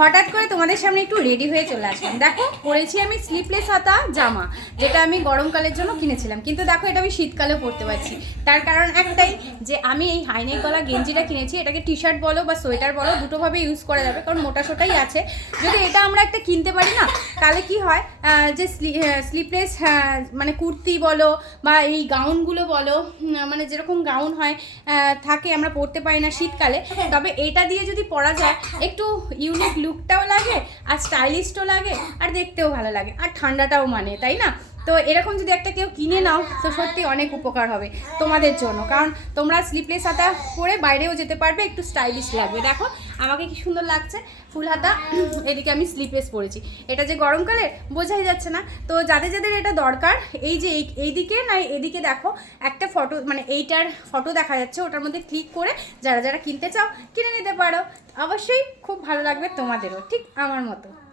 হঠাৎ করে তোমাদের সামনে একটু রেডি হয়ে চলে আসলাম। দেখো পরেছি আমি স্লিপলেস হাতা জামা, যেটা আমি গরমকালের জন্য কিনেছিলাম, কিন্তু দেখো এটা আমি শীতকালেও পরতে পারছি। তার কারণ একটাই, যে আমি এই হাইনেক গলা গেঞ্জিটা কিনেছি, এটাকে টি শার্ট বলো বা সোয়েটার বলো দুটোভাবে ইউজ করা যাবে, কারণ মোটা সোটাই আছে। যদি এটা আমরা একটা কিনতে পারি না, তাহলে কি হয় যে স্লিপলেস মানে কুর্তি বলো বা এই গাউনগুলো বলো, মানে যেরকম গাউন হয় থাকে আমরা পরতে পারি না শীতকালে, তবে এটা দিয়ে যদি পরা যায় একটু ইউনিক লুকটাও লাগে আর স্টাইলিশও লাগে আর দেখতেও ভালো লাগে আর ঠান্ডাটাও মানে, তাই না? তো এরকম যদি একটা কেউ কিনে নাও তো সত্যি অনেক উপকার হবে তোমাদের জন্য, কারণ তোমরা স্লিপলেস হাতা পরে বাইরেও যেতে পারবে, একটু স্টাইলিশ লাগবে। দেখো আমাকে কি সুন্দর লাগছে ফুল হাতা, এদিকে আমি স্লিপলেস পরেছি। এটা যে গরমকালে বোঝাই যাচ্ছে না। তো যাদের যাদের এটা দরকার, এই যে এইদিকে না এদিকে দেখো একটা ফটো, মানে এইটার ফটো দেখা যাচ্ছে, ওটার মধ্যে ক্লিক করে যারা যারা কিনতে চাও কিনে নিতে পারো। অবশ্যই খুব ভালো লাগবে তোমাদেরও, ঠিক আমার মতো।